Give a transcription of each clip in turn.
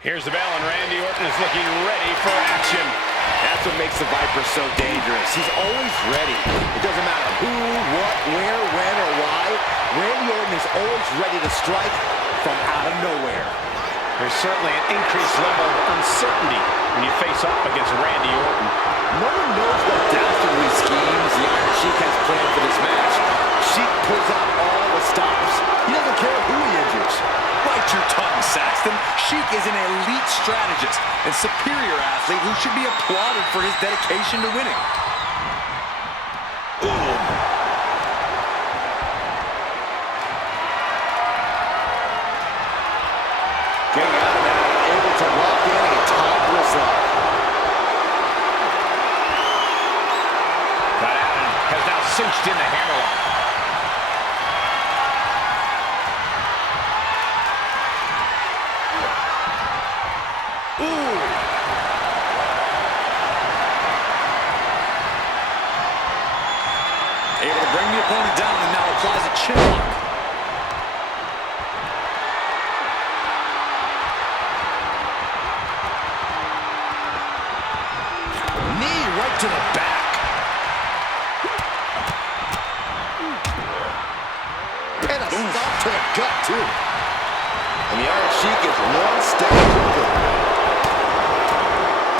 Here's the bell, and Randy Orton is looking ready for action. That's what makes the Viper so dangerous. He's always ready. It doesn't matter who, what, where, when, or why. Randy Orton is always ready to strike from out of nowhere. There's certainly an increased level of uncertainty when you face off against Randy Orton. No one knows what dastardly schemes the Iron Sheik has planned for this match. Sheik pulls out all the stops. He doesn't care who he injures. Bite your tongue, Saxton. Sheik is an elite strategist and superior athlete who should be applauded for his dedication to winning. Getting out of that, able to lock in a topless lock. Got out and has now cinched in the hammerlock. Able to bring the opponent down and now applies a chin lock. Knee right to the back. And a stop to the gut, too. And the Iron Sheik is one step quicker.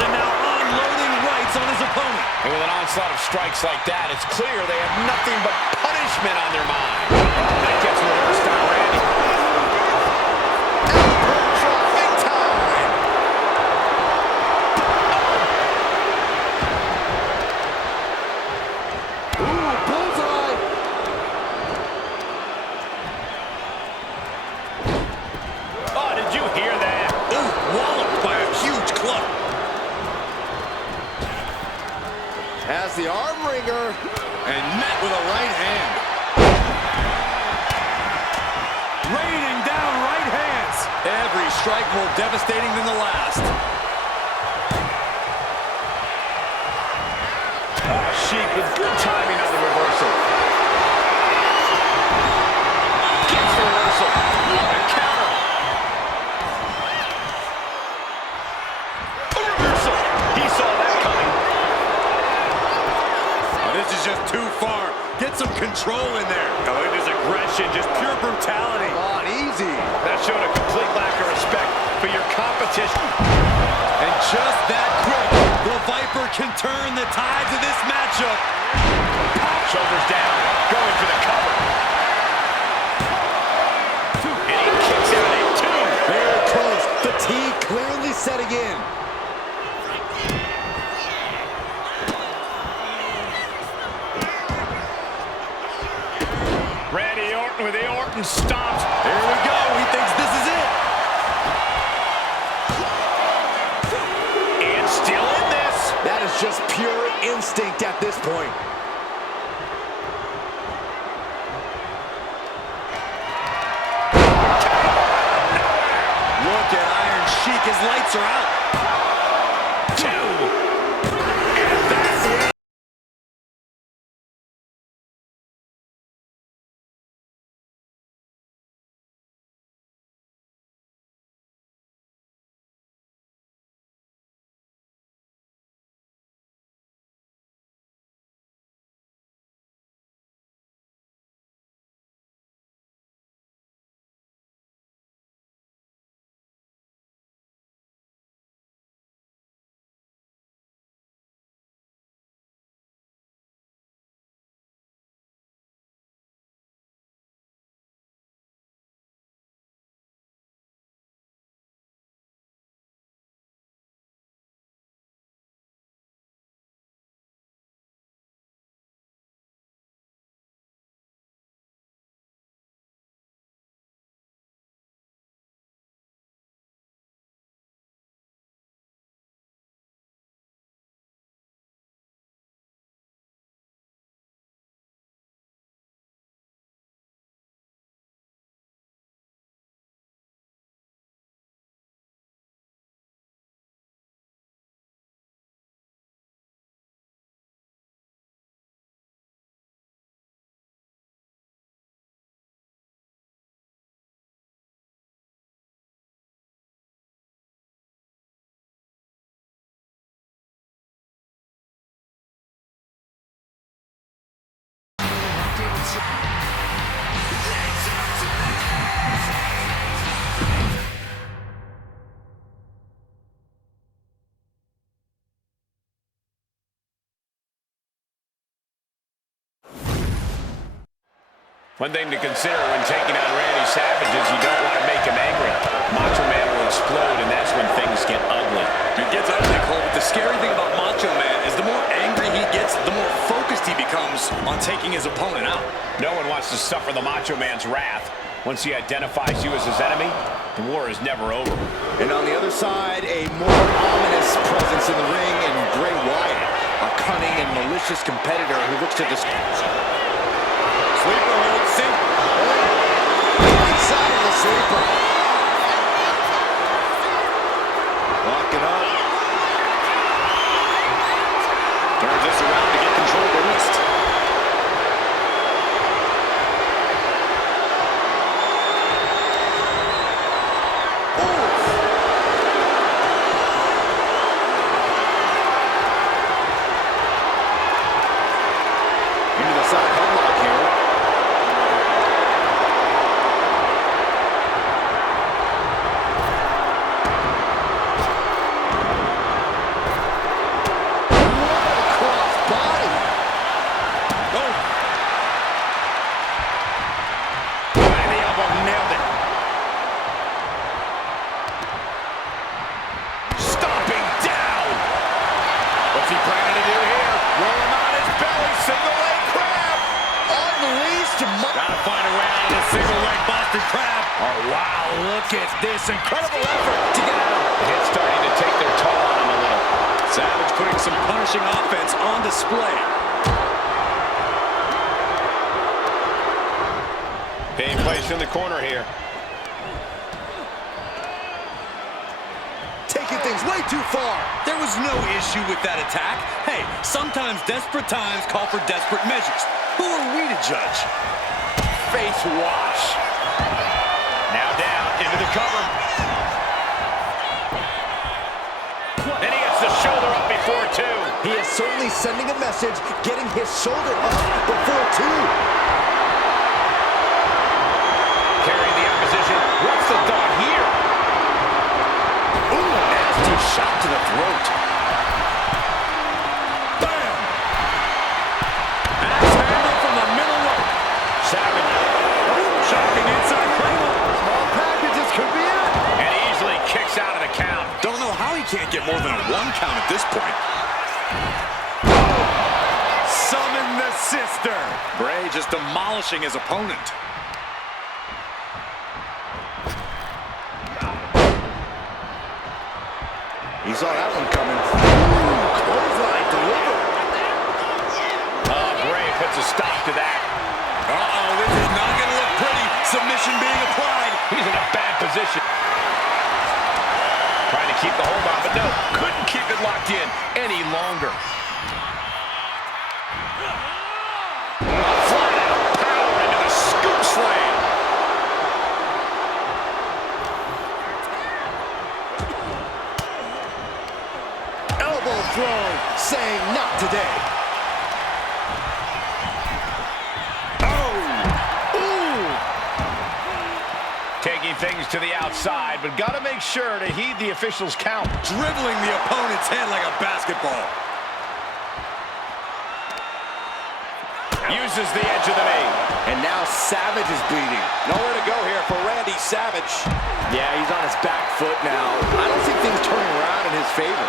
And now unloading rights on his opponent. And with an onslaught of strikes like that, it's clear they have nothing but punishment on their mind. That gets reversed on Randy. Big time! Ooh, bullseye! Oh, did you hear that? Ooh, walloped by a huge club. Has the arm wringer. And met with a right hand. Raining down right hands. Every strike more devastating than the last. Sheik with good timing on the reversal. Gets the reversal. What a counter. A reversal. He saw that coming. Oh, this is just too far. Get some control in there. Oh, look at this aggression, just pure brutality. Come on, easy. That showed a complete lack of respect for your competition. And just that quick, the Viper can turn the tides of this matchup. Shoulders down, going for the cover. And he kicks out at 2. Very close. Fatigue clearly setting in. Randy Orton with the Orton stomp. Here we go. He thinks this is it. And still in this. That is just pure instinct at this point. Look at Iron Sheik. His lights are out. One thing to consider when taking on Randy Savage is you don't want to make him angry. Macho Man will explode, and that's when things get ugly. It gets ugly, Cole, but the scary thing about Macho Man is the more angry he gets, the more focused he becomes on taking his opponent out. No one wants to suffer the Macho Man's wrath. Once he identifies you as his enemy, the war is never over. And on the other side, a more ominous presence in the ring in Bray Wyatt, a cunning and malicious competitor who looks to Sleeper hold, sink. Inside of the sleeper. Locking up. Turns this around to get control of the wrist. Into the side headlock here. Oh, wow, look at this incredible effort to get out. It's starting to take their toll on him a little. Savage putting some punishing offense on display. Being placed in the corner here. Taking things way too far. There was no issue with that attack. Hey, sometimes desperate times call for desperate measures. Who are we to judge? Face wash. Now down into the cover. And he gets the shoulder up before two. He is certainly sending a message, getting his shoulder up before two. Carrying the opposition. What's the thought here? Ooh, a nasty shot to the throat. Bam! Axe handle from the middle rope. Savage. Shocking inside cradle. Small packages could be it. And easily kicks out of the count. Don't know how he can't get more than a 1 count at this point. Summon the sister. Bray just demolishing his opponent. He saw that one coming. Ooh, clothesline delivered. Bray puts a stop to that. Uh-oh, this is not going to look pretty. Submission being applied. He's in a bad position. Trying to keep the hold on, but no, couldn't keep it locked in any longer. Flat out power into the scoop slam. Elbow thrown, saying not today. Taking things to the outside, but got to make sure to heed the official's count. Dribbling the opponent's head like a basketball. Uses the edge of the knee. And now Savage is bleeding. Nowhere to go here for Randy Savage. Yeah, he's on his back foot now. I don't see things turning around in his favor.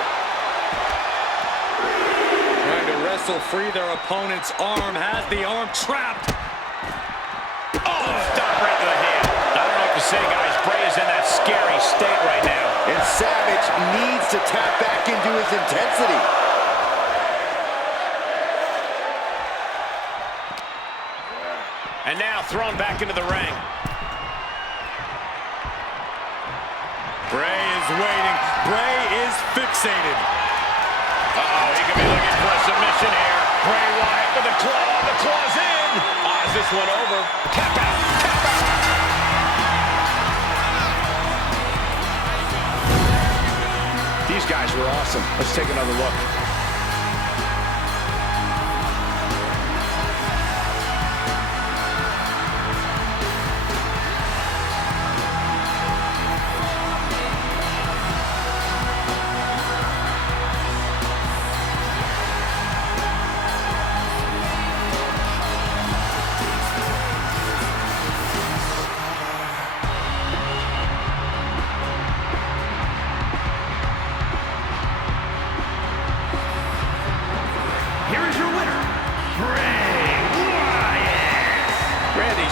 Trying to wrestle free their opponent's arm. Has the arm trapped. Oh, stop right to the hand. I don't know what to say, guys. Bray is in that scary state right now. And Savage needs to tap back into his intensity. And now thrown back into the ring. Bray is waiting. Bray is fixated. Uh-oh, he could be looking for a submission here. Bray Wyatt with a claw. The claw's in. Is this one over? Tap out. Tap out. These guys were awesome. Let's take another look.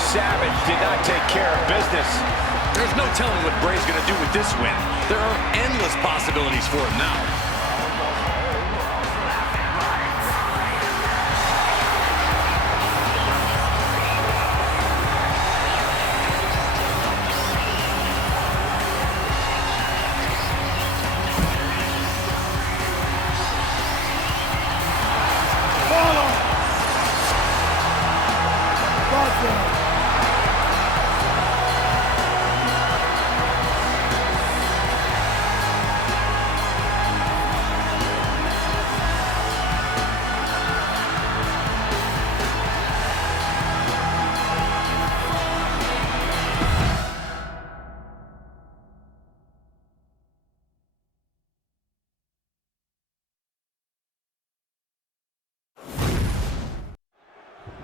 Savage did not take care of business. There's no telling what Bray's going to do with this win. There are endless possibilities for him now.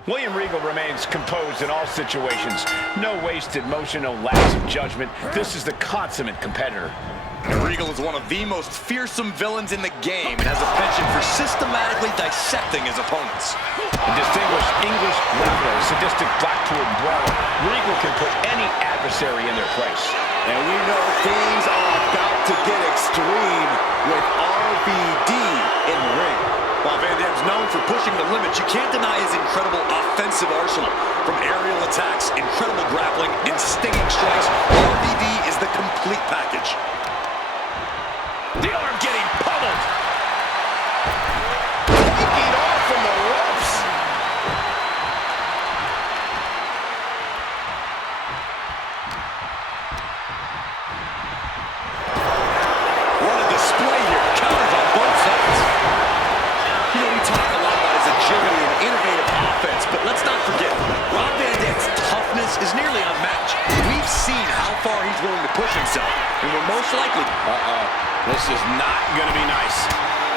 William Regal remains composed in all situations. No wasted motion, no lapse of judgment. This is the consummate competitor. Regal is one of the most fearsome villains in the game and has a penchant for systematically dissecting his opponents. A distinguished English grappler, a sadistic Blackpool brawler, Regal can put any adversary in their place. And we know things are about to get extreme with RVD in the ring. While Van Dam's known for pushing the limits, you can't deny his incredible offensive arsenal. From aerial attacks, incredible grappling, and stinging strikes, RVD is the complete package. The arm getting pummeled. Taking off from the ropes. What a display here. Counters on both sides. You know, we talk a lot about his agility and innovative offense, but let's not forget, Rob Van Dam's toughness is nearly unmatched. We've seen how far he's willing to push himself, and we're most likely... This is not going to be nice.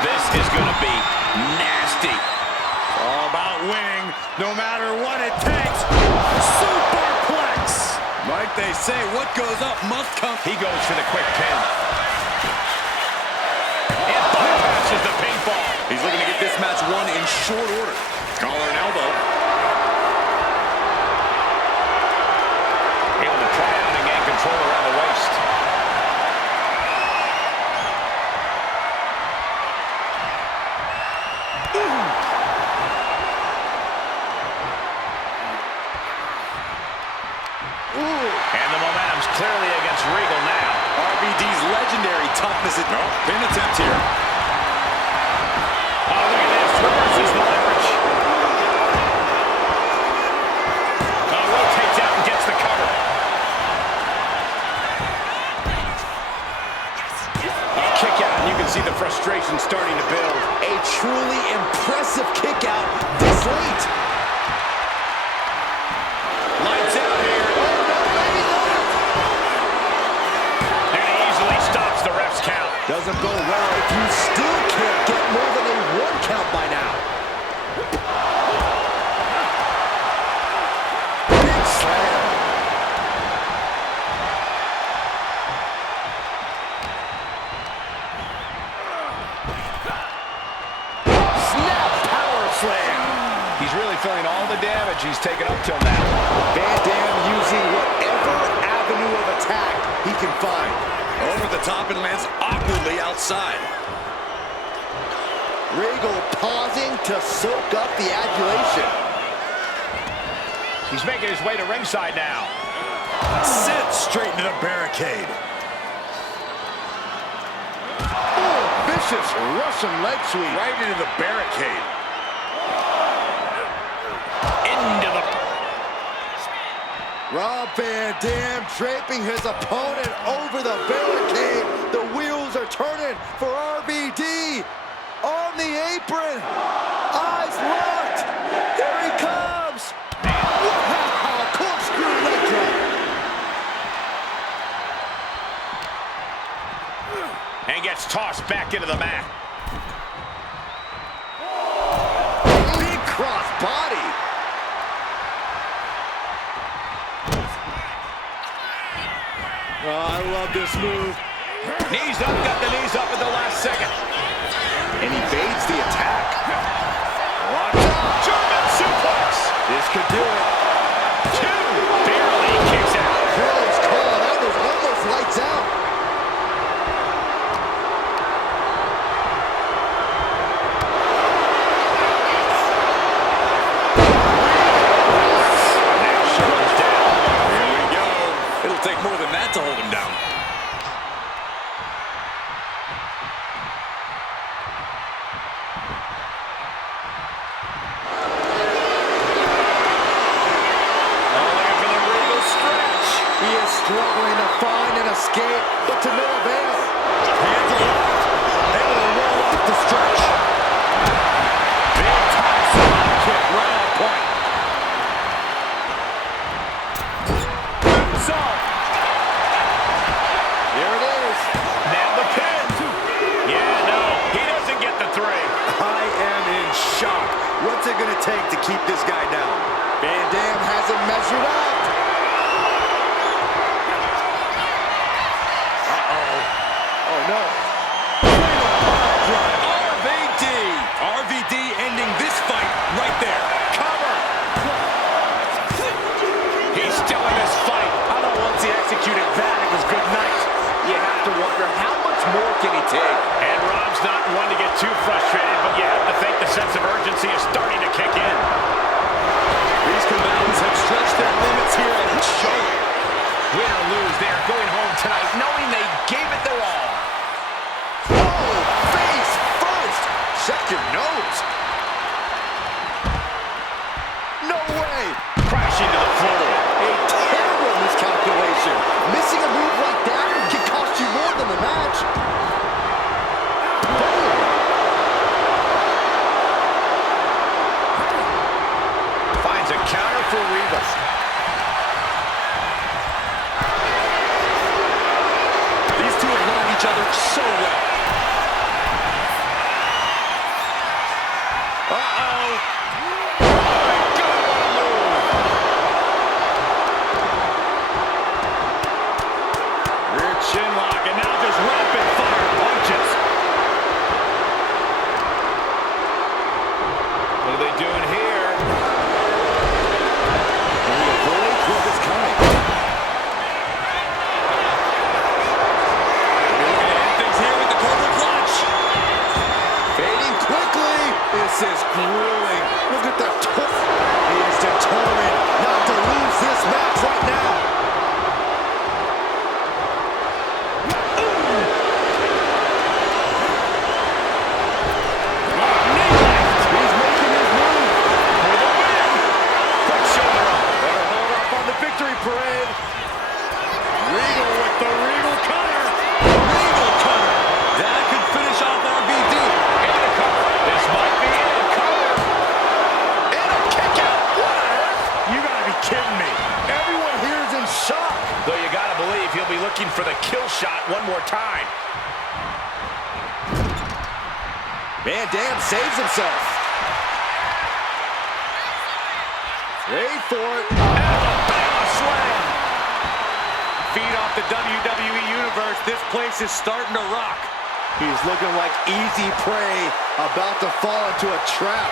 This is going to be nasty. All about winning, no matter what it takes. Superplex! Like they say, what goes up must come. He goes for the quick pin. It bypasses the pinfall. He's looking to get this match won in short order. Collar and elbow. Able to try out and gain control around the waist. And the momentum's clearly against Regal now. RVD's legendary toughness is... No, pin attempt here. Oh, look at this. Reverses the leverage. Rotates out and gets the cover. A kick out, and you can see the frustration starting to build. A truly impressive kick out this late. Lights out here. And he easily stops the ref's count. Doesn't go well if you still can't get more than a 1 count by now. Big slam. Snap power slam. He's really feeling all the damage he's taken up till now. Van Dam using whatever avenue of attack he can find. Over the top and lands awkwardly outside. Regal pausing to soak up the adulation. He's making his way to ringside now. Sent straight into the barricade. Oh, vicious Russian leg sweep. Right into the barricade. Into the... Rob Van Dam draping his opponent over the barricade. The wheels are turning for RVD. On the apron. Eyes locked. Here he comes. Wow, corkscrew leg drop. And gets tossed back into the mat. Big cross body. Oh, I love this move. Knees up, got the knees up at the last second. And evades the attack. Watch out. German suplex. This could do it. 2. Struggling to find an escape, but to no avail. Hands aloft, able to roll off the stretch. Big time slap kick right on point. So, here it is. Nailed the pin. Yeah, no, he doesn't get the 3. I am in shock. What's it going to take to keep this guy down? Van Dam hasn't measured up. Oh, no. RVD ending this fight right there. Cover. He's still in this fight. I don't know, once he executed that, it was good night. You have to wonder, how much more can he take? And Rob's not one to get too frustrated, but you have to think the sense of urgency is starting to kick in. These combatants have stretched their limits here and it's showing. Win or lose, they are going home tonight knowing they gave it their all. Face first. Check your nose. No way. Crashing to the floor. A terrible miscalculation. Missing a move like that can cost you more than the match. Finds a counter for Regal. These two have known each other so well. Uh-oh. Oh, my God, what a move. Rear chin lock, and now just rapid fire punches. What are they doing here? And he avoids what was coming. Things here with the Cobra Clutch. Fading quickly. This is grueling. Look at the tough. He is determined not to lose this match right now. He's making his move. For the win. Quick shoulder up. Better hold up on the victory parade. Regal with the Regal cutter. Regal cutter. That could finish off RVD. And a cover. This might be it. Cover. And a kick out. What on earth? You gotta be kidding me. Everyone here is in shock. Though you gotta believe he'll be looking for the kill shot one more time. Van Dam saves himself. Wait for it. Alabama slam. Feed off the WWE Universe. This place is starting to rock. He's looking like easy prey, about to fall into a trap.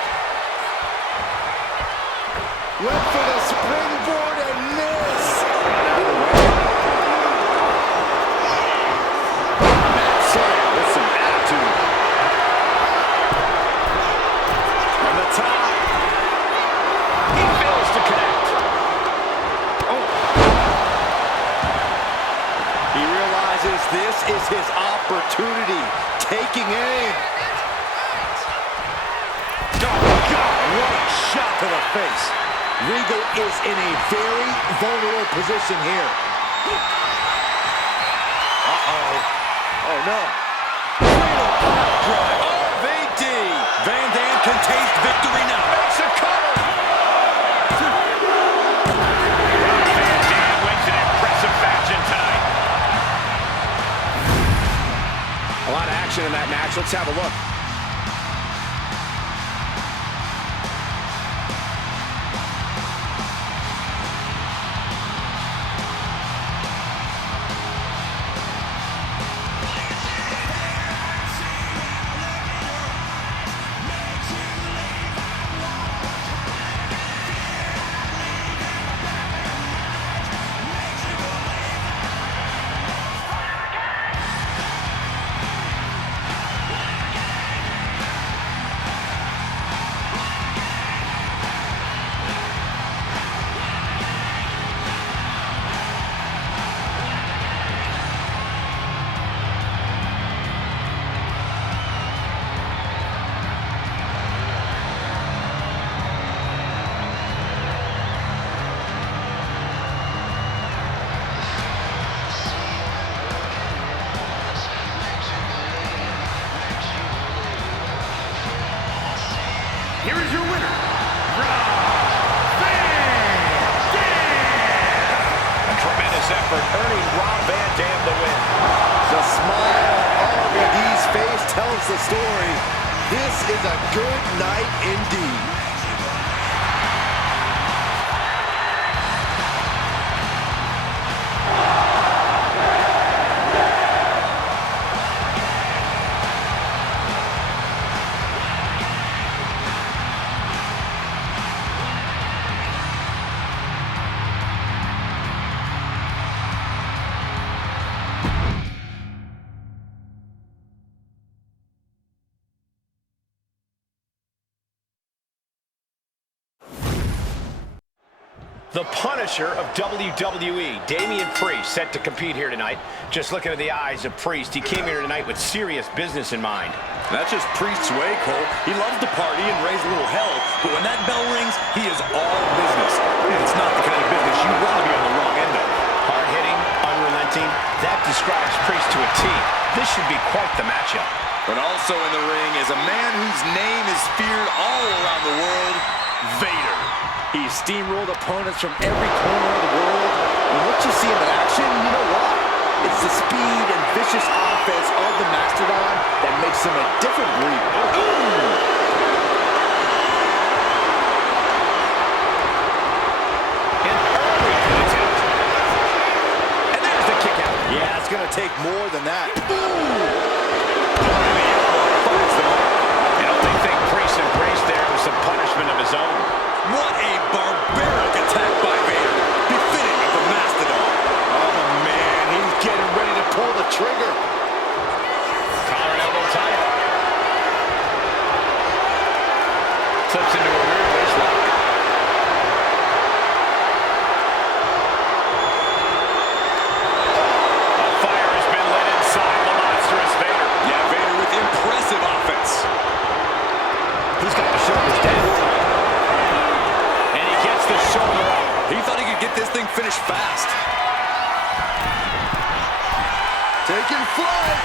Went for the springboard and missed. Mat slam with some attitude. From the top. He fails to connect. He realizes this is his opportunity. Taking aim. Oh, God, what a shot to the face. Regal is in a very vulnerable position here. Uh-oh. Oh, no. Fatal pile drive. RVD. Van Dam can taste victory now. Makes a cover. Van Dam wins in impressive fashion tonight. A lot of action in that match. Let's have a look. here is your winner, Rob Van Dam. A tremendous effort, earning Rob Van Dam the win. The smile on RVD's face tells the story. This is a good night indeed. The Punisher of WWE, Damian Priest, set to compete here tonight. Just looking at the eyes of Priest, he came here tonight with serious business in mind. That's just Priest's way, Cole. He loves to party and raise a little hell, but when that bell rings, he is all business. And it's not the kind of business you want to be on the wrong end of. Hard-hitting, unrelenting, that describes Priest to a T. This should be quite the matchup. But also in the ring is a man whose name is feared all around the world, Vader. He's steamrolled opponents from every corner of the world. And what you see in action, you know why? It's the speed and vicious offense of the Mastodon that makes him a different breed. An early pin attempt. And there's the kick out. Yeah, it's going to take more than that. I don't think Priest embraced there with some punishment of his own. What a barbaric attack by Vader, befitting of the Mastodon. Oh, man, he's getting ready to pull the trigger. Collar and elbow tie. Flips into a rear waistlock. A fire has been lit inside the monstrous Vader. Yeah, Vader with impressive offense. He's got the shoulders down. The shoulder up. He thought he could get this thing finished fast. Taking flight.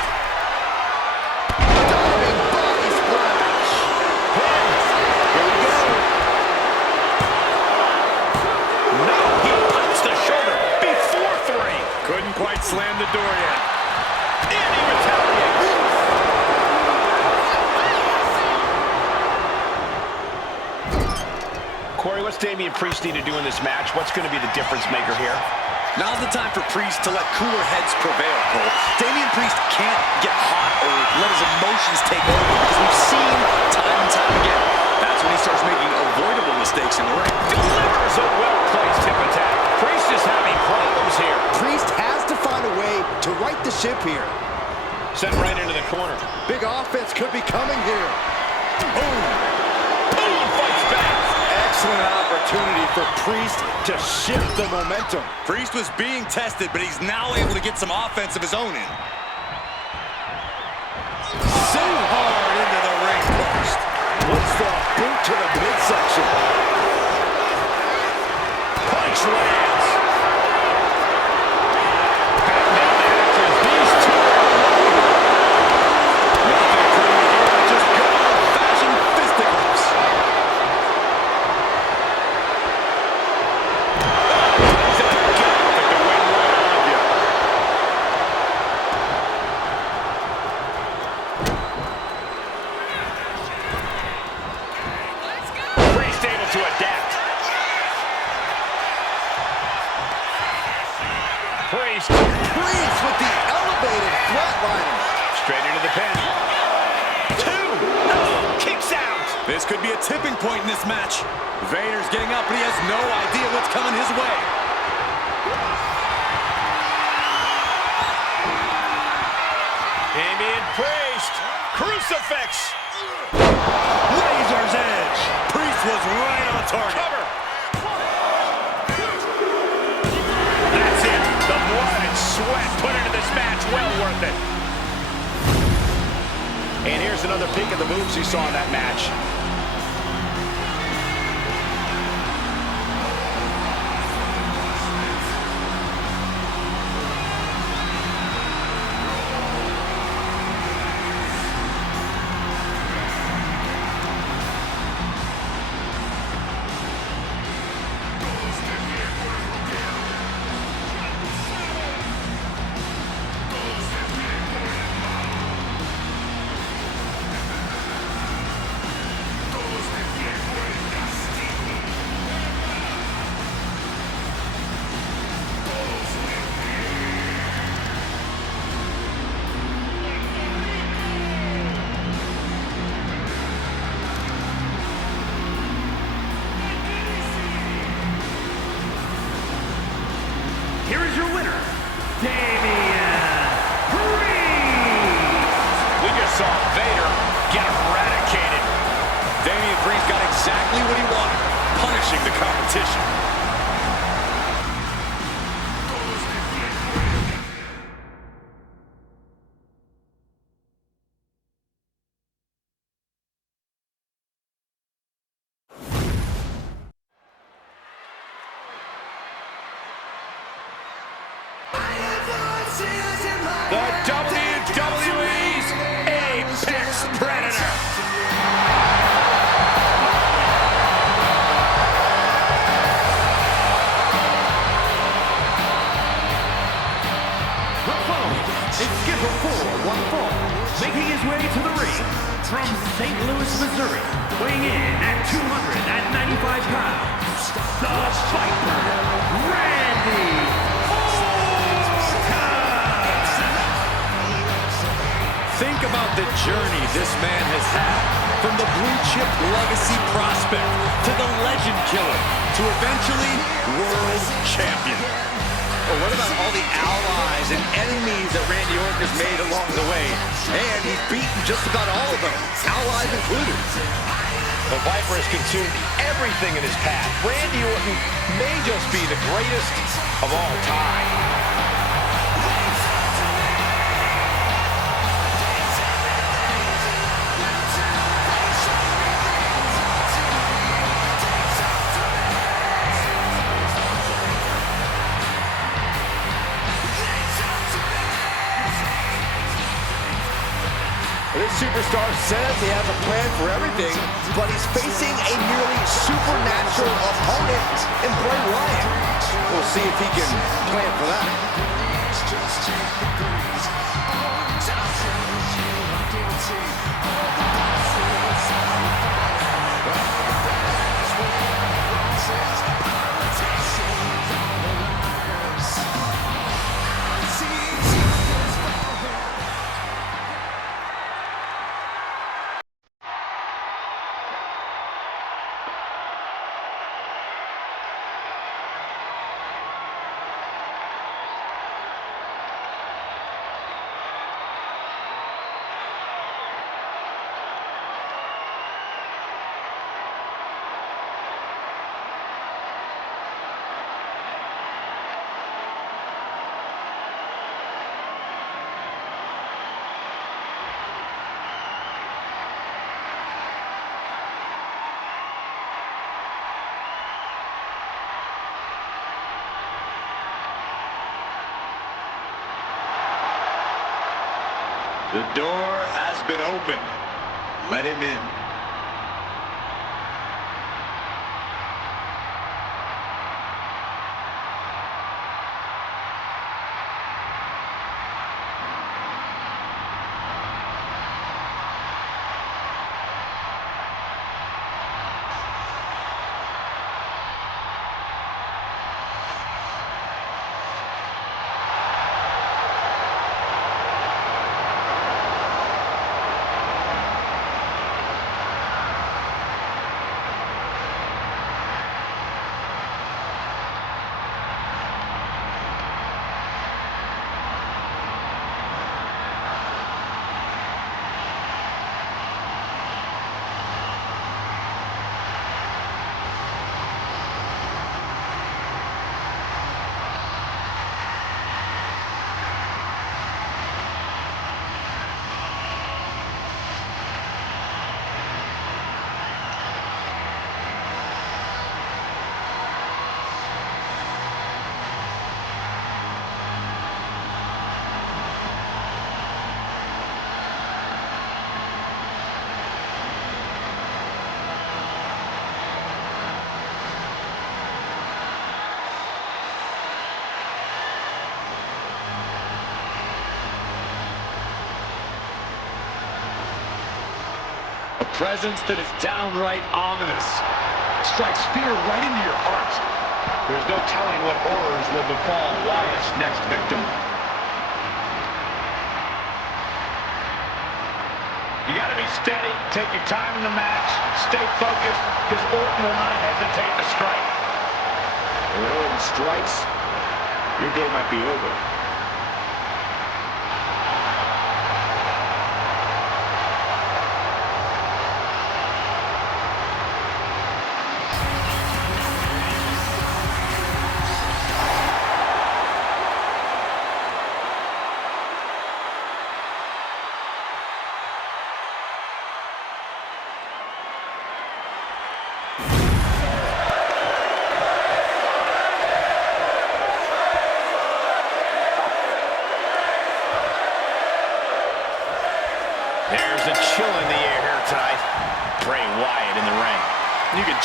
Diving body splash. Here we go. No, he punched the shoulder before three. Couldn't quite slam the door yet. And he retaliates. Corey, what's Damian Priest need to do in this match? What's going to be the difference maker here? Now's the time for Priest to let cooler heads prevail, Cole. Damian Priest can't get hot or let his emotions take over because we've seen time and time again. That's when he starts making avoidable mistakes in the ring. Delivers a well-placed hip attack. Priest is having problems here. Priest has to find a way to right the ship here. Sent right into the corner. Big offense could be coming here. Boom. Boom, fights back. Excellent opportunity for Priest to shift the momentum. Priest was being tested, but he's now able to get some offense of his own in. So hard into the ring post. What's the boot to the midsection? Punch lands. Back down the actors. These two are loaded. Nothing pretty here, just good old-fashioned fisticuffs. To adapt. Priest with the elevated flatliner. Straight into the pin. Two. Oh, kicks out. This could be a tipping point in this match. Vader's getting up, but he has no idea what's coming his way. Damian Priest. Crucifix. Razor's edge. Priest was right on target. Cover. That's it. The blood and sweat put into this match. Well worth it. And here's another peek at the moves you saw in that match. get eradicated. Damian Priest got exactly what he wanted, punishing the competition. The WWE's Apex Predator. The following is scheduled for one fall, making his way to the ring from St. Louis, Missouri, weighing in at 295 pounds, the Viper, Randy Think about the journey this man has had, from the blue-chip legacy prospect to the legend killer to eventually world champion. But what about all the allies and enemies that Randy Orton has made along the way? And he's beaten just about all of them, allies included. The Viper has consumed everything in his path. Randy Orton may just be the greatest of all time. This superstar says he has a plan for everything, but he's facing a nearly supernatural opponent in Bray Wyatt. We'll see if he can plan for that. The door has been opened. Let him in. A presence that is downright ominous. Strikes fear right into your heart. There's no telling what horrors will befall Wyatt's next victim. You gotta be steady, take your time in the match, stay focused, because Orton will not hesitate to strike. When Orton strikes, your day might be over.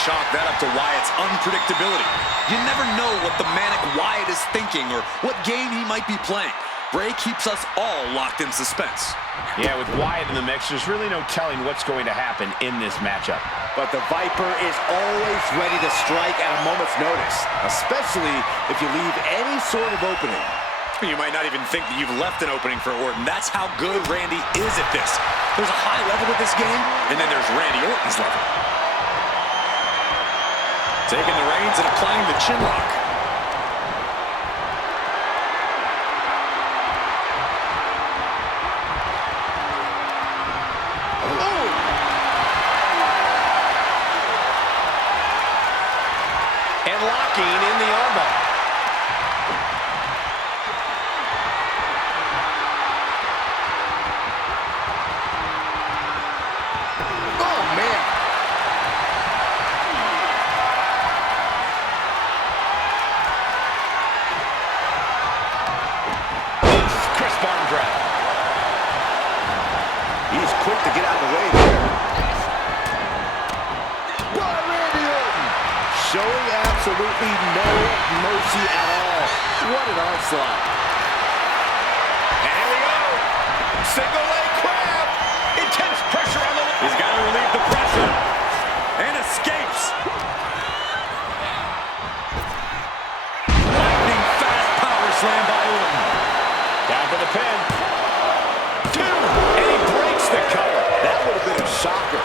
chalk that up to Wyatt's unpredictability. You never know what the manic Wyatt is thinking or what game he might be playing. Bray keeps us all locked in suspense. Yeah, with Wyatt in the mix, there's really no telling what's going to happen in this matchup. But the Viper is always ready to strike at a moment's notice, especially if you leave any sort of opening. You might not even think that you've left an opening for Orton. That's how good Randy is at this. There's a high level with this game, and then there's Randy Orton's level. Taking the reins and applying the chin lock. And locking in the armbar. Oh, man. Crisp arm drag. He's quick to get out of the way there. By Randy Orton. Showing absolutely no mercy at all. What an onslaught. And here we go. Single leg crab. Intense pressure on the leg. He's got to relieve the pressure. And escapes. Lightning fast power slam by Orton. Down for the pin. Two. And he breaks the cover. That would have been a shocker.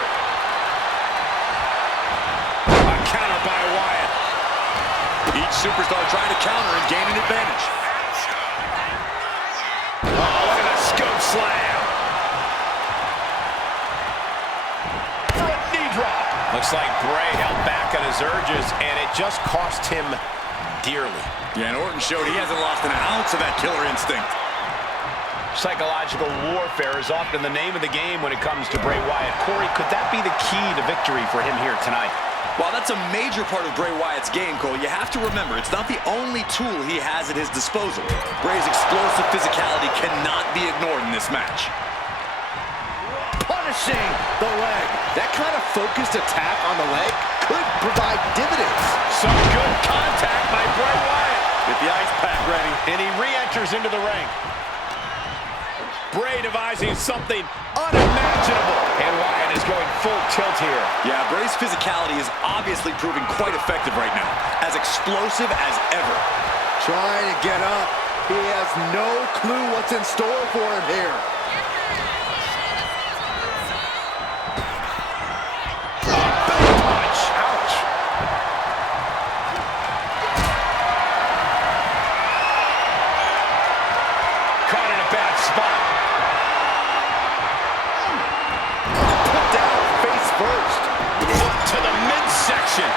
A counter by Wyatt. Each superstar trying to counter and gain an advantage. Oh, look at that scoop slam. Front knee drop. Looks like Bray held back on his urges, and it just cost him dearly. Yeah, and Orton showed he hasn't lost an ounce of that killer instinct. Psychological warfare is often the name of the game when it comes to Bray Wyatt. Corey, could that be the key to victory for him here tonight? While that's a major part of Bray Wyatt's game, Cole, you have to remember it's not the only tool he has at his disposal. Bray's explosive physicality cannot be ignored in this match. Punishing the leg. That kind of focused attack on the leg could provide dividends. Some good contact by Bray Wyatt. Get the ice pack ready. And he re-enters into the ring. Bray devising something unimaginable. And Wyatt is going full tilt here. Yeah, Bray's physicality is obviously proving quite effective right now. As explosive as ever. Trying to get up. He has no clue what's in store for him here. Big punch. Ouch. Caught in a bad spot. Put down face first. Foot to the midsection.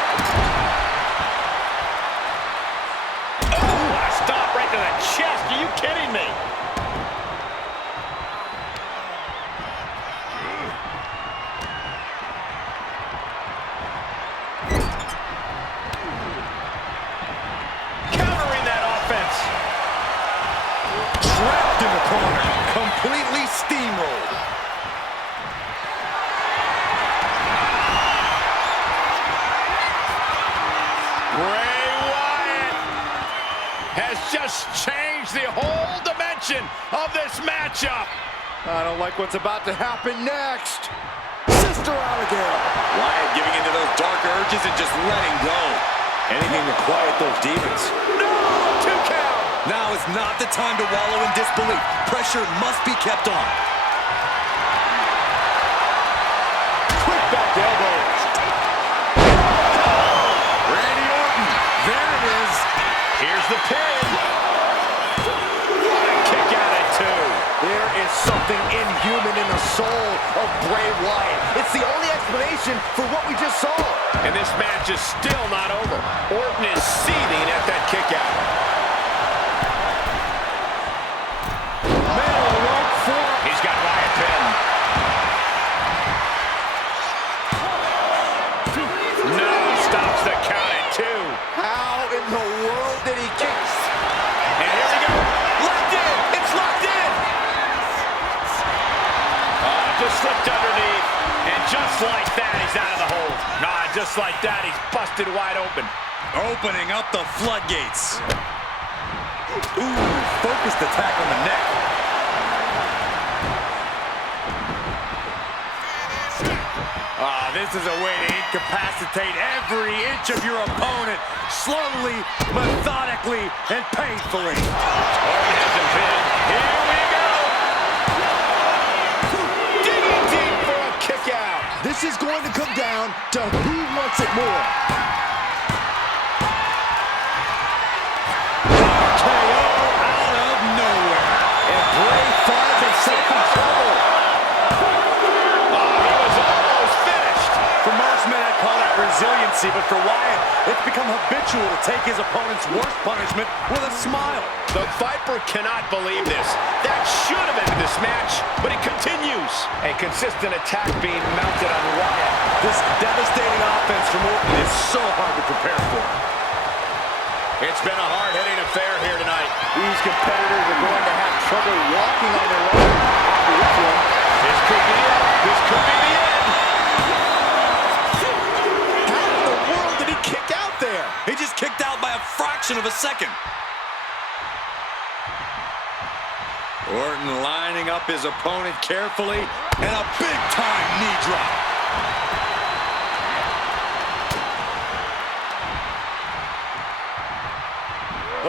Oh, a stop right to the chest. Are you kidding me? Countering that offense. Trapped in the corner. Completely steamrolled. Bray Wyatt has just changed the whole dimension of this matchup. I don't like what's about to happen next. Sister Abigail. Wyatt giving into those dark urges and just letting go. Anything to quiet those demons. No! 2 count! Now is not the time to wallow in disbelief. Pressure must be kept on. Quick back elbow. Randy Orton. There it is. Here's the pin. What a kick out at 2. There is something inhuman in the soul of Bray Wyatt. It's the only explanation for what we just saw. And this match is still not over. Orton is seething at that kick out. He's got Wyatt pinned. No, stops the count at 2. How in the world did he kick? And here we go. Locked in. It's locked in. Just slipped underneath. And just like that, he's out of the hole. Ah, just like that, he's busted wide open. Opening up the floodgates. Ooh, focused attack on the neck. This is a way to incapacitate every inch of your opponent, slowly, methodically, and painfully. Orton has him pinned. Here we go! Digging deep for a kick out. This is going to come down to who wants it more. KO out of nowhere. And Bray finds himself in trouble. Resiliency, but for Wyatt, it's become habitual to take his opponent's worst punishment with a smile. The Viper cannot believe this. That should have ended this match, but it continues. A consistent attack being mounted on Wyatt. This devastating offense from Orton is so hard to prepare for. It's been a hard-hitting affair here tonight. These competitors are going to have trouble walking on their own after this one. This could be it. This could be the end. Kick out there. He just kicked out by a fraction of a second. Orton lining up his opponent carefully, and a big-time knee drop.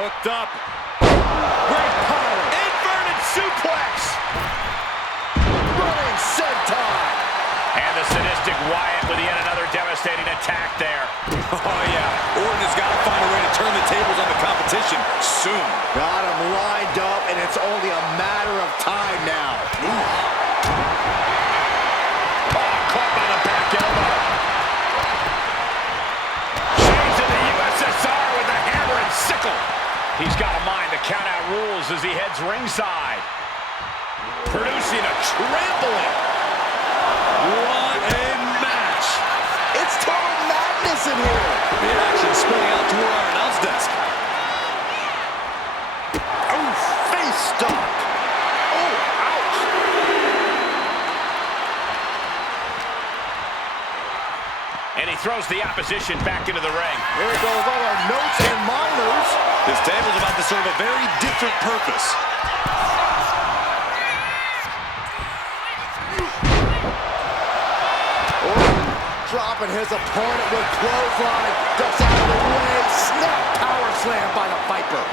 Hooked up. Great power. Inverted suplex. Running senton. And the sadistic Wyatt with yet another devastating attack there. Oh, yeah. Orton has got to find a way to turn the tables on the competition soon. Got him lined up, and it's only a matter of time now. Oh, caught by the back elbow. Shades of the USSR with the hammer and sickle. He's got a mind to count out rules as he heads ringside. Producing a trampling. What a match. It's total madness in here. The action spilling out toward our announce desk. Oh, face stop. Oh, ouch. And he throws the opposition back into the ring. There goes all our notes and minors. This table's about to serve a very different purpose. Dropping his opponent with clothesline. Ducks out of the way. Snap power slam by the Viper.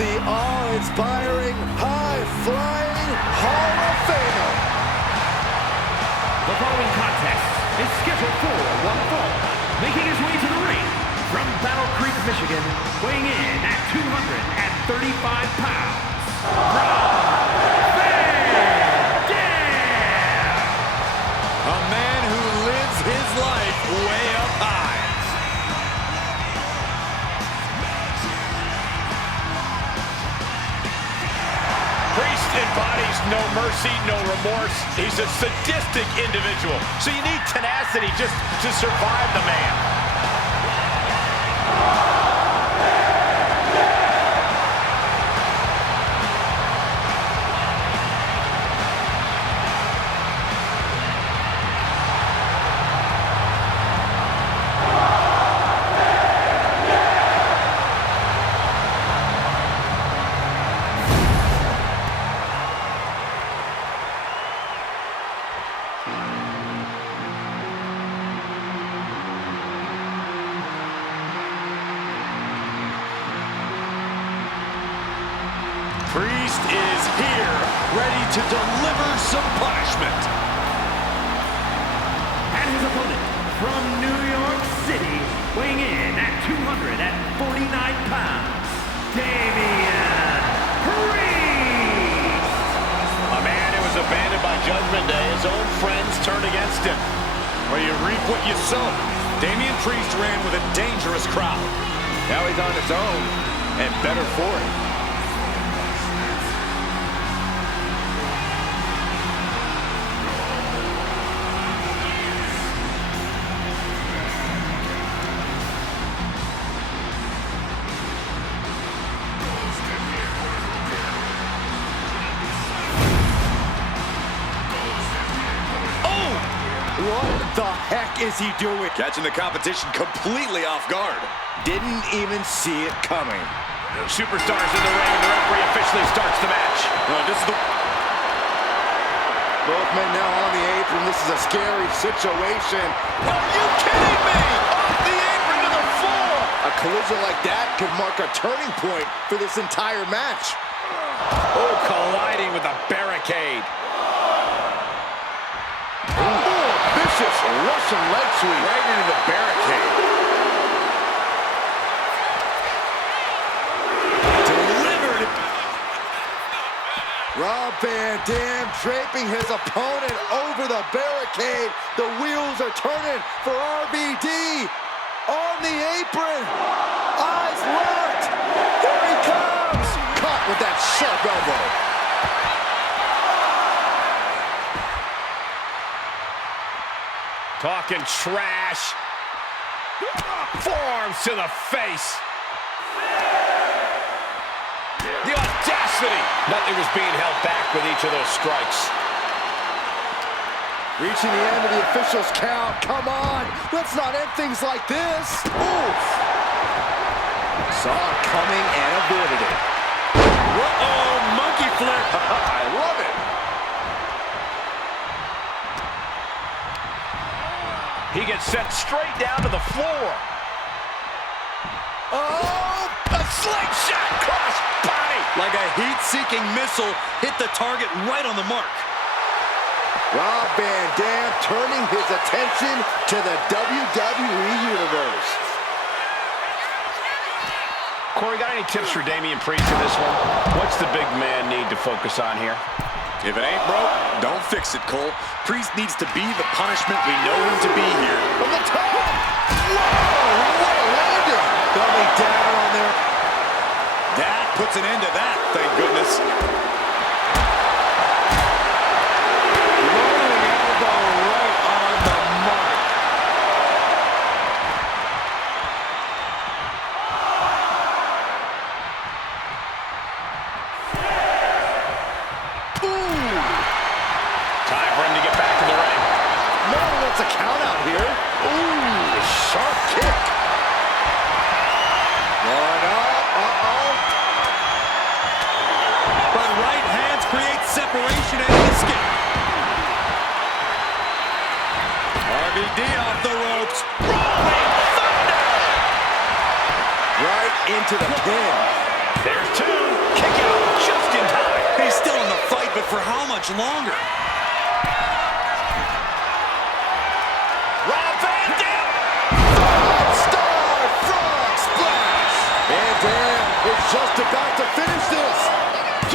the awe-inspiring, high-flying Hall of Famer. The following contest is scheduled for one fall. Making his way to the ring from Battle Creek, Michigan, weighing in at 235 pounds, Rob Van Dam! A man who lives his life way up high. Priest embodies no mercy, no remorse. He's a sadistic individual. So you need tenacity just to survive the man. Priest is here, ready to deliver some punishment. And his opponent from New York City, weighing in at 249 pounds, Damian Priest! A man who was abandoned by Judgment Day. His own friends turned against him. Well, you reap what you sow. Damian Priest ran with a dangerous crowd. Now he's on his own, and better for it. What the heck is he doing? Catching the competition completely off guard. Didn't even see it coming. Superstars in the ring, and the referee officially starts the match. This is the... Both men now on the apron. This is a scary situation. Are you kidding me? Off the apron to the floor. A collision like that could mark a turning point for this entire match. Oh, colliding with a barricade. Vicious Russian leg sweep. Right into the barricade. Delivered. Rob Van Dam draping his opponent over the barricade. The wheels are turning for RVD. On the apron. Eyes locked. Here he comes. Caught with that sharp elbow. Talking trash. Forearms to the face. The audacity. Nothing was being held back with each of those strikes. Reaching the end of the official's count. Come on. Let's not end things like this. Oof. Saw it coming and avoided it. Uh-oh, monkey flip. I love it. He gets sent straight down to the floor. Oh, A slingshot cross body. Like a heat-seeking missile, hit the target right on the mark. Rob Van Dam turning his attention to the WWE Universe. Corey, got any tips for Damian Priest in this one? What's the big man need to focus on here? If it ain't broke, don't fix it, Cole. Priest needs to be the punishment we know him to be here. From the top! Whoa! What a landing! Belly down on there. That puts an end to that, thank goodness. Rolling elbow right on the mark. Time for him to get back in the ring. No one wants a count out here. Ooh, sharp kick. One up, But right hands create separation and escape. RVD off the ropes. Rolling thunder. right into the pin. There's two. Kick out just in time. He's still in the fight, but for how much longer? Rob Van Dam. Five-star frog splash. And Dan is just about to finish this.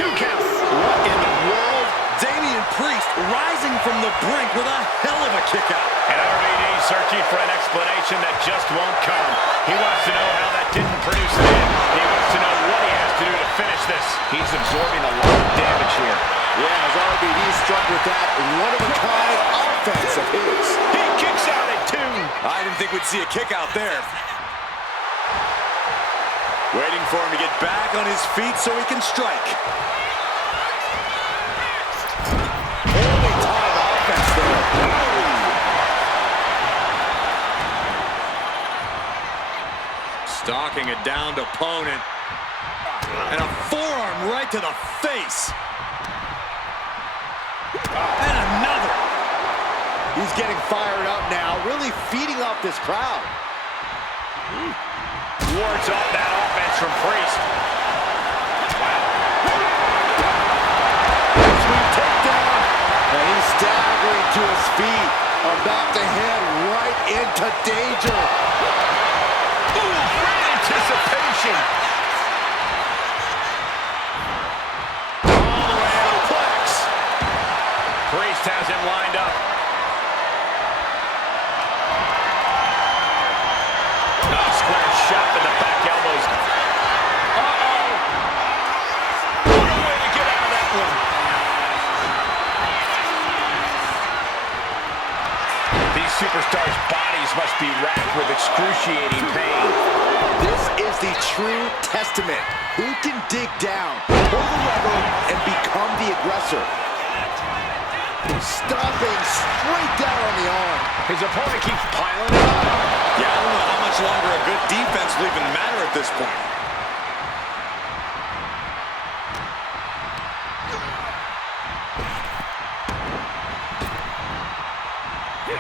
2 count. What in the world? Damian Priest rising from the brink with a hell of a kick out. And RVD searching for an explanation that just won't come. He wants to know how that didn't produce an end. He wants to know what he has to do to finish this. He's absorbing a lot of damage here. Yeah, as RVD struck with that one-of-a-kind offense of his. He kicks out at 2. I didn't think we'd see a kick out there. Waiting for him to get back on his feet so he can strike. Holy time offense there. Stalking a downed opponent. And a forearm right to the face. And another. He's getting fired up now, really feeding off this crowd. Wards off that offense from Priest. Sweet takedown. And he's staggering to his feet, about to head right into danger. Ooh, great anticipation. All the way out of Plex. Priest has him lined up. Square shot to the back elbows. Uh-oh. What a way to get out of that one. These superstars' bodies must be racked with excruciating pain. This is the true testament. Who can dig down, pull the lever, and become the aggressor? Stomping straight down on the arm. His opponent keeps piling it on. Yeah, I don't know how much longer a good defense will even matter at this point.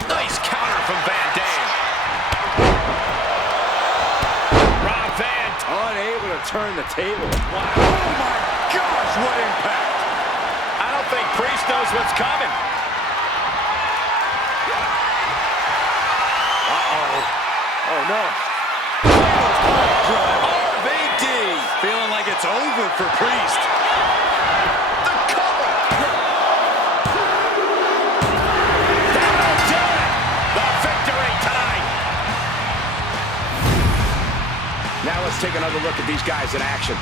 Nice counter from Van Dam. Rob Van. Unable to turn the table. Wow. Oh my gosh, what impact. I don't think Priest knows what's coming. Oh, no. RVD feeling like it's over for Priest. The cover. That'll do it. The victory tonight. Now let's take another look at these guys in action.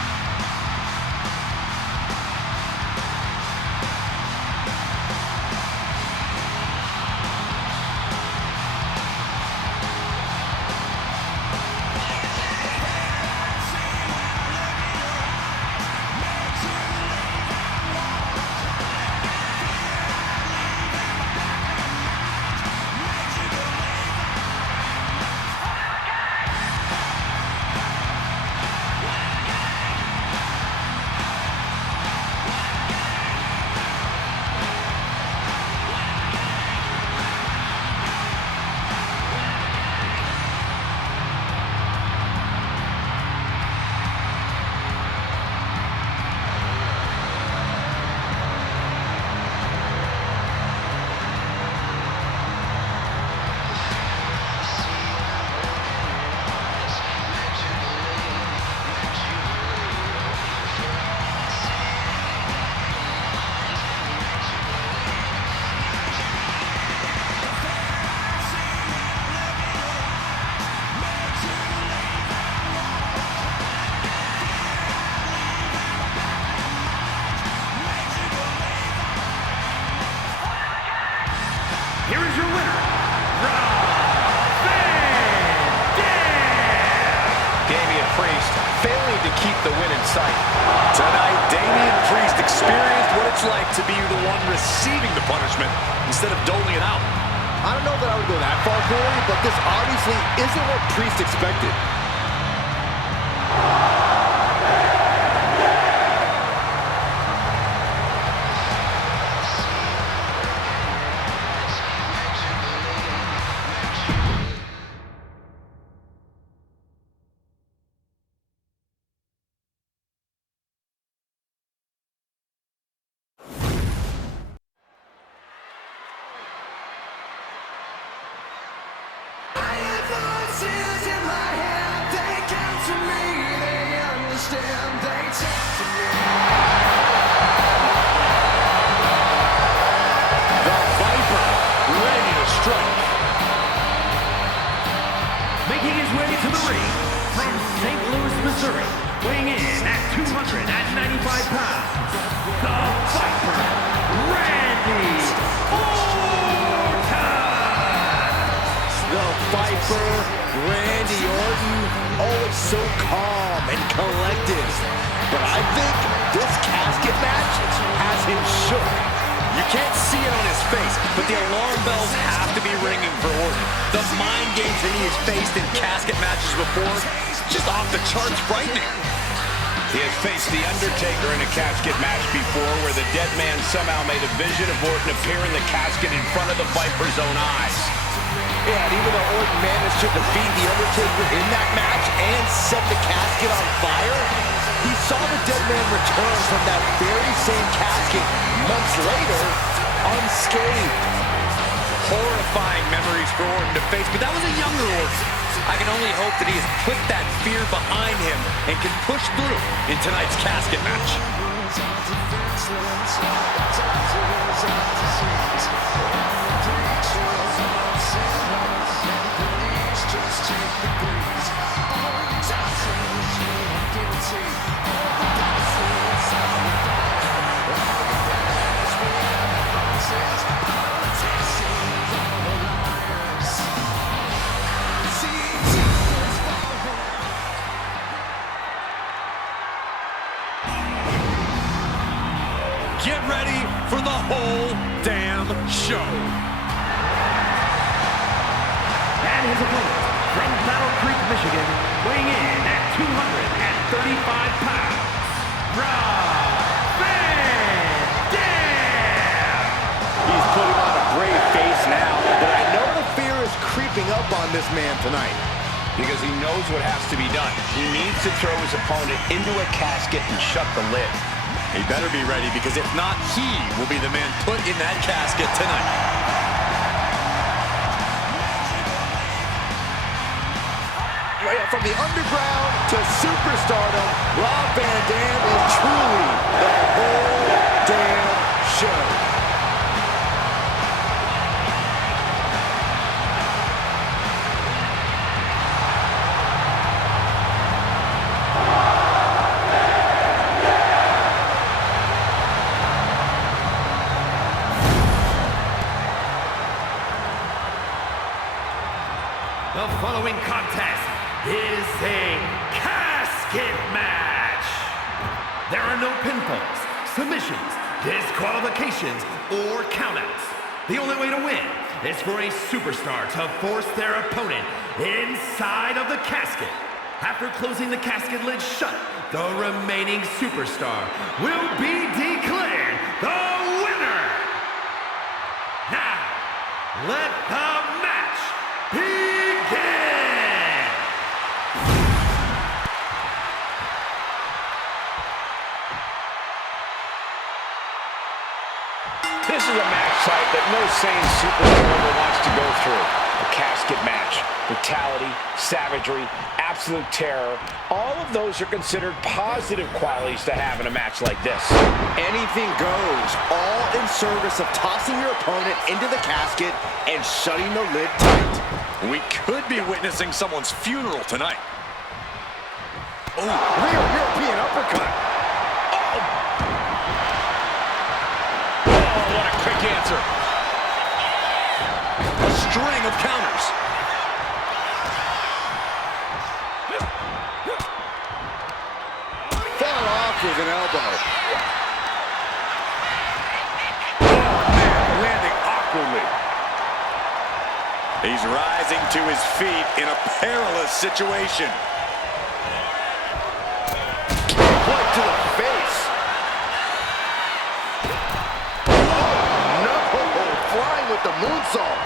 Here is your winner, Rob Van Dam. Damian Priest failing to keep the win in sight. Tonight, Damian Priest experienced what it's like to be the one receiving the punishment instead of doling it out. I don't know that I would go that far, Corey, but this obviously isn't what Priest expected. Voices in my head, they count to me, they understand, they talk to me. The Viper, ready to strike. Making his way to the ring from St. Louis, Missouri, weighing in at 295 pounds, the Viper, Randy Orton! The Viper, Randy Orton, always so calm and collected. But I think this casket match has him shook. You can't see it on his face, but the alarm bells have to be ringing for Orton. The mind games that he has faced in casket matches before, just off the charts frightening. He has faced The Undertaker in a casket match before where the dead man somehow made a vision of Orton appear in the casket in front of the Viper's own eyes. Yeah, and even though Orton managed to defeat The Undertaker in that match and set the casket on fire, he saw the dead man return from that very same casket months later, unscathed. Horrifying memories for Orton to face, but that was a younger Orton. I can only hope that he has put that fear behind him and can push through in tonight's casket match. Get ready for the whole damn show. And his opponent from Battle Creek, Michigan, weighing in at 235 pounds, Rob Van Dam! He's putting on a brave face now, but I know the fear is creeping up on this man tonight. Because he knows what has to be done. He needs to throw his opponent into a casket and shut the lid. He better be ready, because if not, he will be the man put in that casket tonight. From the underground to superstardom, Rob Van Dam is truly the whole damn show. The following contest is a casket match. There are no pinfalls, submissions, disqualifications, or countouts. The only way to win is for a superstar to force their opponent inside of the casket. After closing the casket lid shut, the remaining superstar will be declared the winner. Now, let the match begin! This is a match type that no sane superstar ever wants to go through. A casket match. Brutality, savagery, absolute terror. All of those are considered positive qualities to have in a match like this. Anything goes, all in service of tossing your opponent into the casket and shutting the lid tight. We could be witnessing someone's funeral tonight. Oh, real European uppercut. Oh, what a quick answer. A string of counters. Fought off with an elbow. Oh, man, landing awkwardly. He's rising to his feet in a perilous situation. Right to the face. Oh, no. Flying with the moonsault.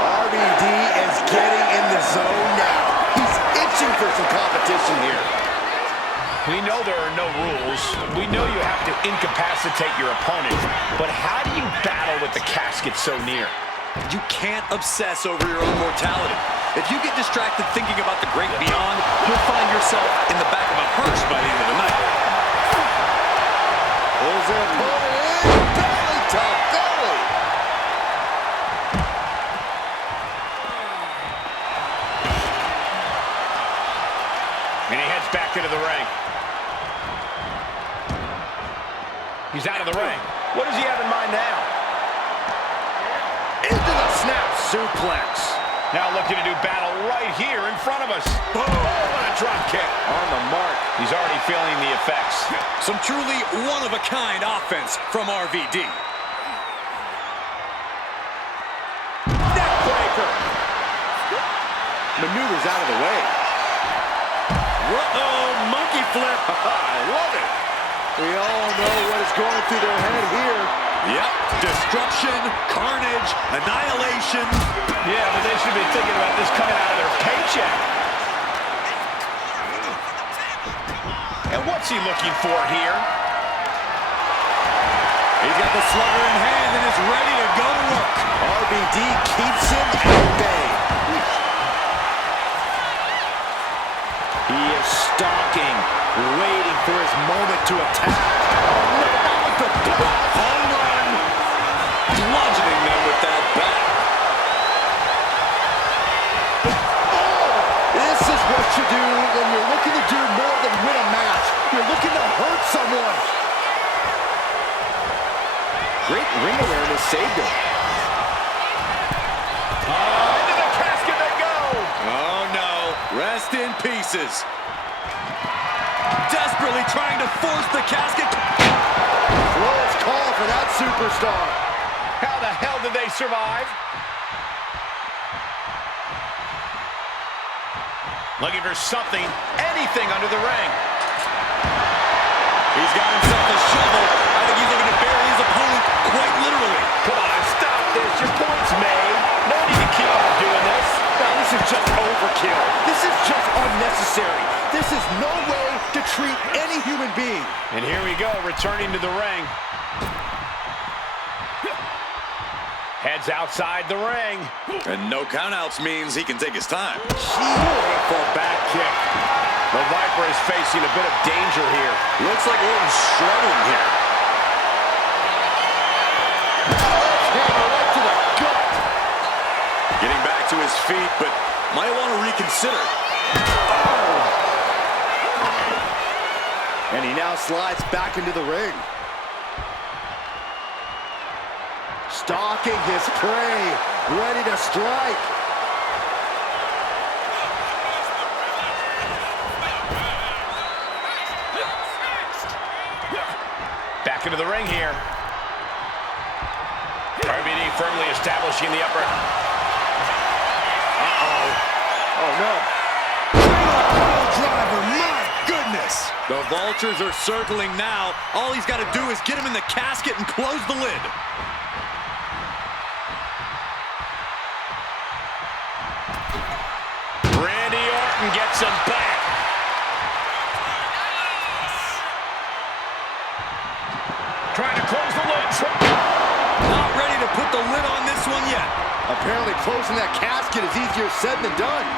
RVD is getting in the zone now. He's itching for some competition here. We know there are no rules. We know you have to incapacitate your opponent. But how do you battle with the casket so near? You can't obsess over your own mortality. If you get distracted thinking about the great beyond, you'll find yourself in the back of a hearse by the end of the night. Pulls their opponent in. Belly to belly. And he heads back into the ring. He's out of the ring. What does he have in mind now? Into the snap suplex. Now looking to do battle right here in front of us. Boom! And a drop kick. On the mark. He's already feeling the effects. Some truly one-of-a-kind offense from RVD. Neckbreaker. Maneuvers out of the way. Uh-oh, monkey flip. I love it. We all know what is going through their head here. Yep, destruction, carnage, annihilation. Yeah, but they should be thinking about this coming out of their paycheck. And what's he looking for here? He's got the slugger in hand and is ready to go to work. RVD keeps him at bay. He is stalking, waiting for his moment to attack. Oh, no, not with the block. Home run. Bludgeoning them with that bat. This is what you do when you're looking to do more than win a match. You're looking to hurt someone. Great ring awareness saved him. Into the casket they go. Oh, no. Rest in pieces. Desperately trying to force the casket. Close call for that superstar. How the hell did they survive? Looking for something, anything under the ring. He's got himself a shovel. I think he's looking to bury his opponent quite literally. Come on, stop this. Your point's made. No need to keep on doing this. Now, this is just overkill. This is just unnecessary. This is no way to treat any human being. And here we go, returning to the ring. Heads outside the ring. And no countouts means he can take his time. Beautiful back kick. The Viper is facing a bit of danger here. Looks like Orton's struggling here. Hammer right to the gut. Getting back to his feet, but might want to reconsider. And he now slides back into the ring. Stalking his prey, ready to strike. Back into the ring here. RVD firmly establishing the upper. Oh no. Driver, my goodness! The Vultures are circling now. All he's got to do is get him in the casket and close the lid. Randy Orton gets him back. Trying to close the lid. Not ready to put the lid on this one yet. Apparently closing that casket is easier said than done.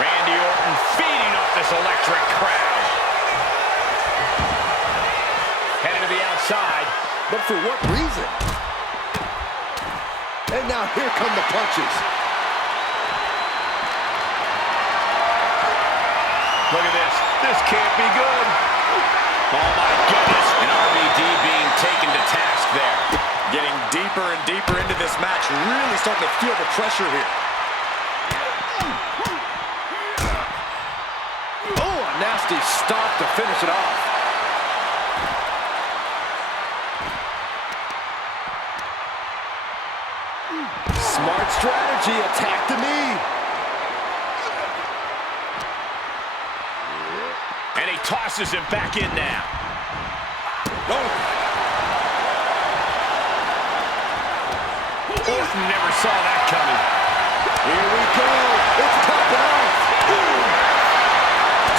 Randy Orton feeding off this electric crowd. Headed to the outside. But for what reason? And now here come the punches. Look at this. This can't be good. Oh, my goodness. And RVD being taken to task there. Getting deeper and deeper into this match. Really starting to feel the pressure here. Oh, a nasty stop to finish it off. Smart strategy, attack the knee. And he tosses him back in now. Oh. Orton never saw that coming. Here we go. It's popping off.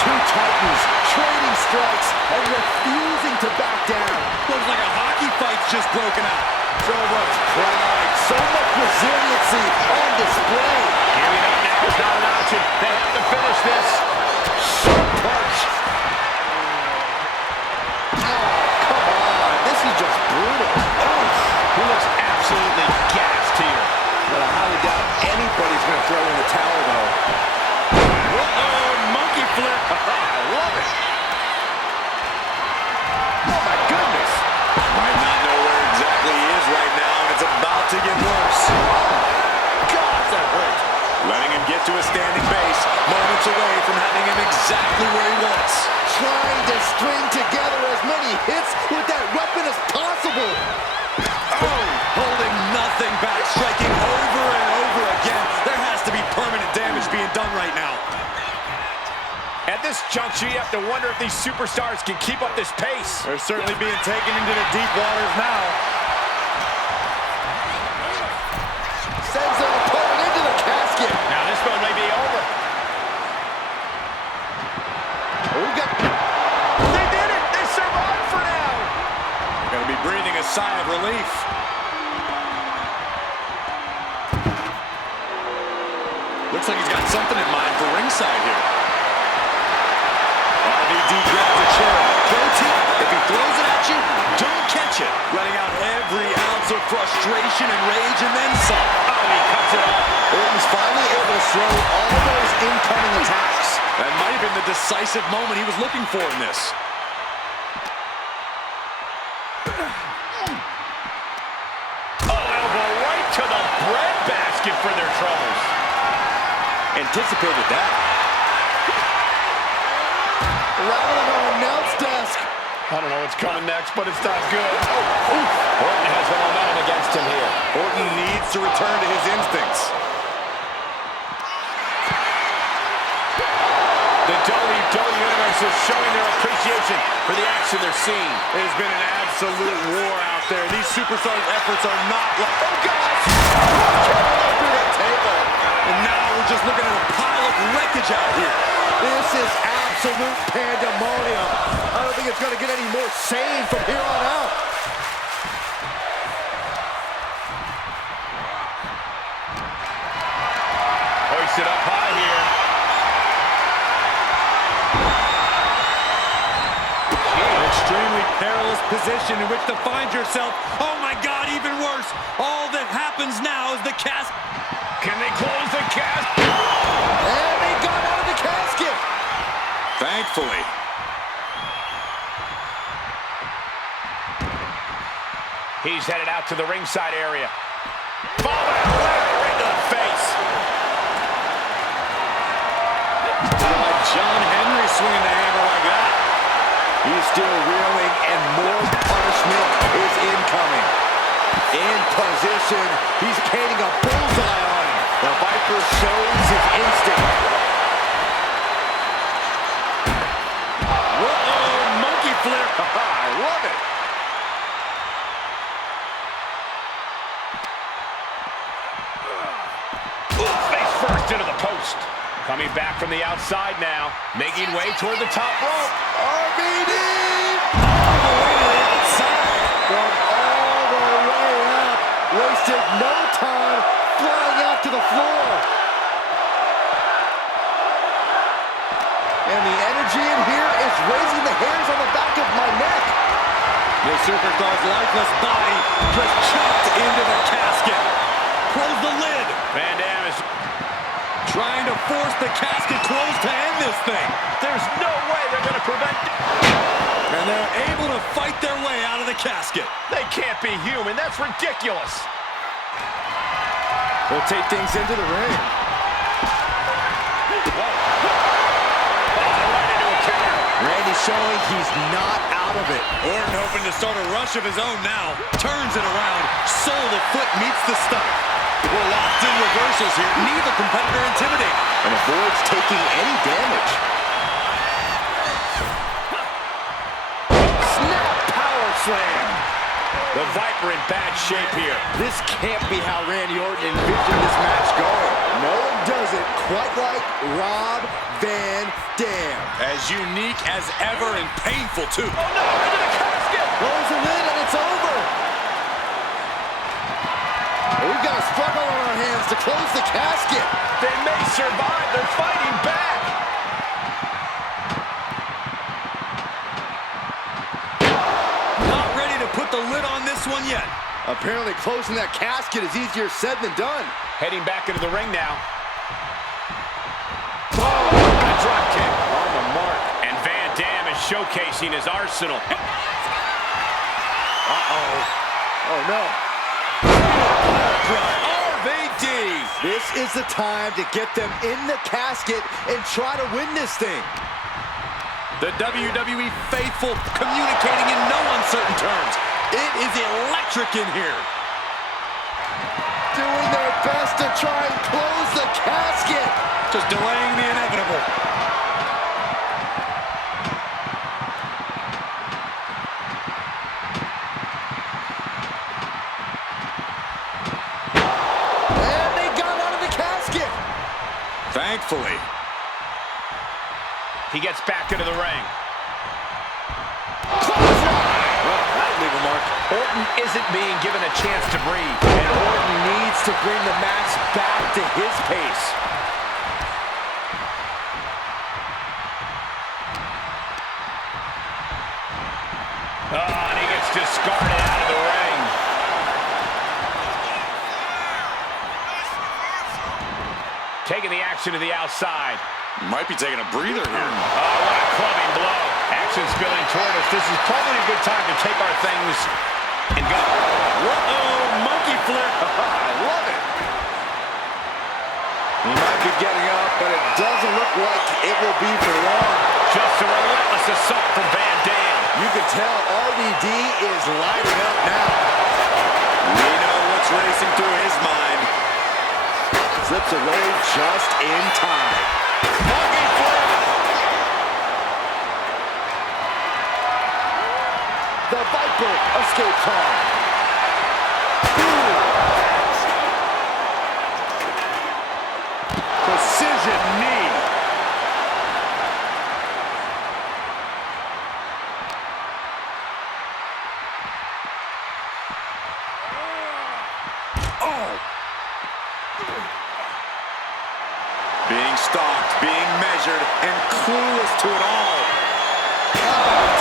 Two titans trading strikes and refusing to back down. Looks like a hockey fight's just broken out. So much pride, so much resiliency on display. doubt anybody's going to throw in the towel, though. Uh-oh, monkey flip. I love it. Oh, my goodness. Might not know where exactly he is right now, and it's about to get worse. God, that hurt. Letting him get to a standing base, moments away from having him exactly where he wants. Trying to string together as many hits with that weapon as possible. Oh, holding nothing back, striking over and over again. There has to be permanent damage being done right now. At this juncture, you have to wonder if these superstars can keep up this pace. They're certainly being taken into the deep waters now. Sends their opponent into the casket. Now this one may be over. We got... They did it! They survived for now! Gonna be breathing a sigh of relief. Looks like he's got something in mind for ringside here. RVD grabs a chair. Pro tip, if he throws it at you, don't catch it. Letting out every ounce of frustration and rage and then some. Oh, he cuts it off. Orton's finally able to throw all those incoming attacks. That might have been the decisive moment he was looking for in this. Oh, elbow right to the breadbasket for their troubles. Anticipated that. Rather than our announce desk. I don't know what's coming next, but it's not good. Oh, Orton has the momentum against him here. Orton needs to return to his instincts. The WWE Universe is showing their appreciation for the action they're seeing. It has been an absolute war out there. These superstars' efforts are not... Oh, gosh! Through the table. And now we're just looking at a pile of wreckage out here. This is absolute pandemonium. I don't think it's going to get any more sane from here on out. Hoisted up high here. An extremely perilous position in which to find yourself. Oh, my God, even worse. All that happens now is the cast... Can they close the casket? And he got out of the casket. Thankfully. He's headed out to the ringside area. Followed by a ladder right to the face. John Henry swinging the hammer like that. He's still reeling, and more punishment is incoming. In position, he's painting a bullseye on him. The Viper shows his instinct. Uh-oh, monkey flip. I love it. Face first into the post. Coming back from the outside now. Making way toward the top rope. RVD! All the way to the outside. From all the way up. Wasted no time flying out to the floor. And the energy in here is raising the hairs on the back of my neck. The superstar's lifeless body just chopped into the casket. Close the lid. Van Dam is Trying to force the casket closed to end this thing. There's no way they're going to prevent it. And they're able to fight their way out of the casket. They can't be human. That's ridiculous. They'll take things into the ring. Randy showing he's not out of it. Orton hoping to start a rush of his own now. Turns it around. Sole of the foot meets the stomach. We're locked in reversals here. Neither competitor intimidated. And avoids taking any damage. Snap power slam. The Viper in bad shape here. This can't be how Randy Orton envisioned this match going. No one does it quite like Rob Van Dam. As unique as ever and painful, too. Oh, no, into the casket. Close the lid and it's over. We've got a struggle on our hands to close the casket. They may survive. They're fighting back. Not ready to put the lid on this one yet. Apparently closing that casket is easier said than done. heading back into the ring now. Oh, what a drop kick. On the mark. And Van Dam is showcasing his arsenal. Uh-oh. Oh, no. RVD. This is the time to get them in the casket and try to win this thing. The WWE faithful communicating in no uncertain terms. It is electric in here. Doing their best to try and close the casket. Just delaying the inevitable. And they got out of the casket. Thankfully. He gets back into the ring. Well, that'll leave a mark. Orton isn't being given a chance to breathe. And Orton needs to bring the match back to his pace. And he gets discarded out of the ring. Taking the action to the outside. Might be taking a breather here. Oh, what a clubbing blow. Action spilling toward us. This is probably a good time to take our things and go. Uh-oh, monkey flip. I love it. He might be getting up, but it doesn't look like it will be for long. Just a relentless assault from Van Dam. You can tell RVD is lighting up now. We know what's racing through his mind. Flips away just in time. Monkey flip. The Viper escapes harm. Precision knee. Being stalked, being measured, and clueless to it all.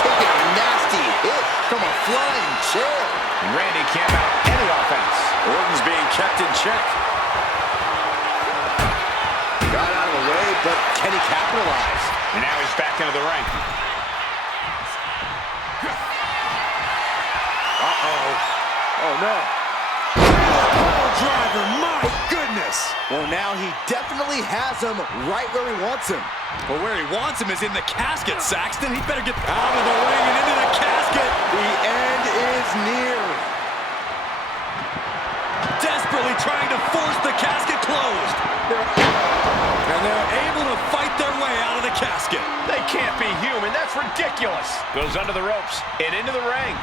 Taking a nasty hit from a flying chair. And Randy can't mount any offense. Orton's being kept in check. Got out of the way, but can he capitalize? And now he's back into the ring. Uh-oh. Oh, no. Driver, my goodness. Well, now he definitely has him right where he wants him. Well, where he wants him is in the casket, Saxton. He better get out of the ring and into the casket. The end is near. Desperately trying to force the casket closed. And they're able to fight their way out of the casket. They can't be human. That's ridiculous. Goes under the ropes and into the ring.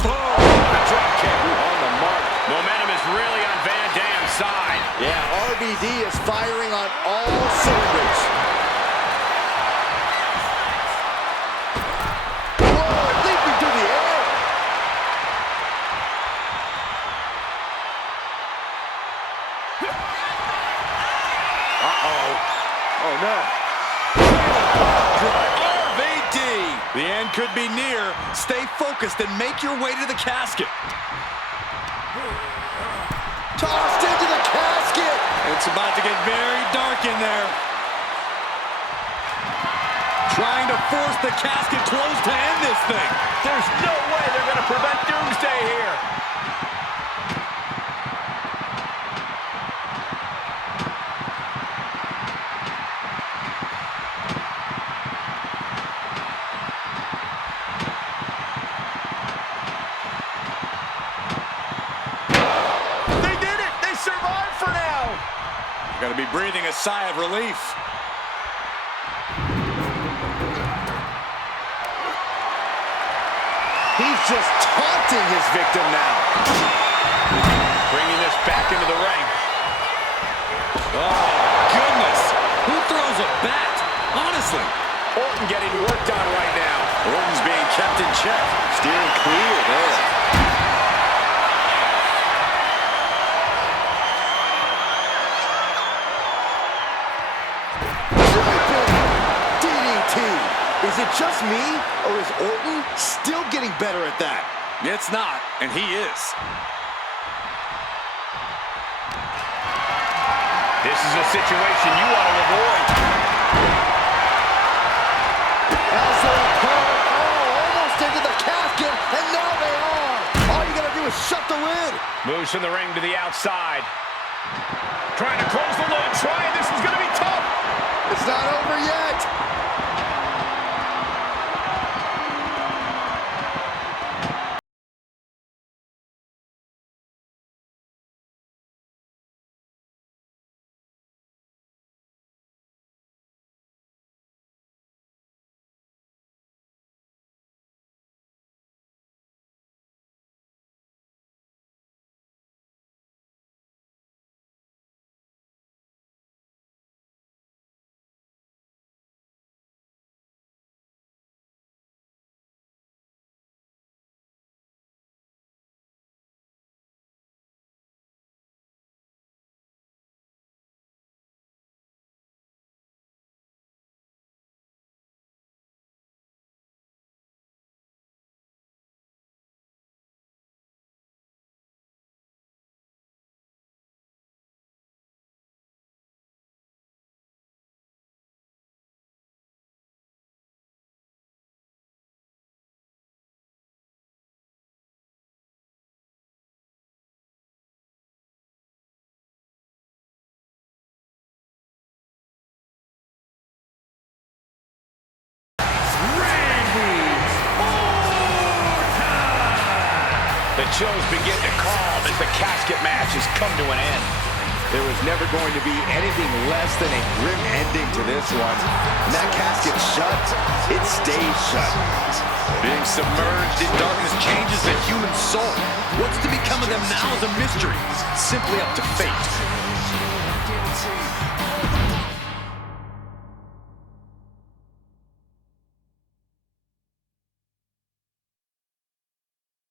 Boom! A drop kick. On the mark. Momentum is really on Van Dam's side. Yeah, RVD is firing on all cylinders. Whoa, leaping through the air. Uh-oh. Oh, no. RVD! The end could be near. Stay focused and make your way to the casket. Tossed into the casket. It's about to get very dark in there. Trying to force the casket closed to end this thing. There's no way they're going to prevent Doomsday here. They did it! They survived for now! Got to be breathing a sigh of relief. He's just taunting his victim now. Bringing this back into the ring. Oh, goodness! Who throws a bat? Honestly. Orton getting worked on right now. Orton's being kept in check. Steering clear there. DDT. Is it just me, or is Orton still getting better at that? It's not, and he is. This is a situation you want to avoid. As they're apart, almost into the casket, and now they are. All you gotta do is shut the lid. Moves from the ring to the outside. Trying to close the lid. This is going to be tough. It's not over yet. The chills begin to calm as the casket match has come to an end. There was never going to be anything less than a grim ending to this one. When that casket shut, it stays shut. Being submerged in darkness changes the human soul. What's to become of them now is a mystery. Simply up to fate.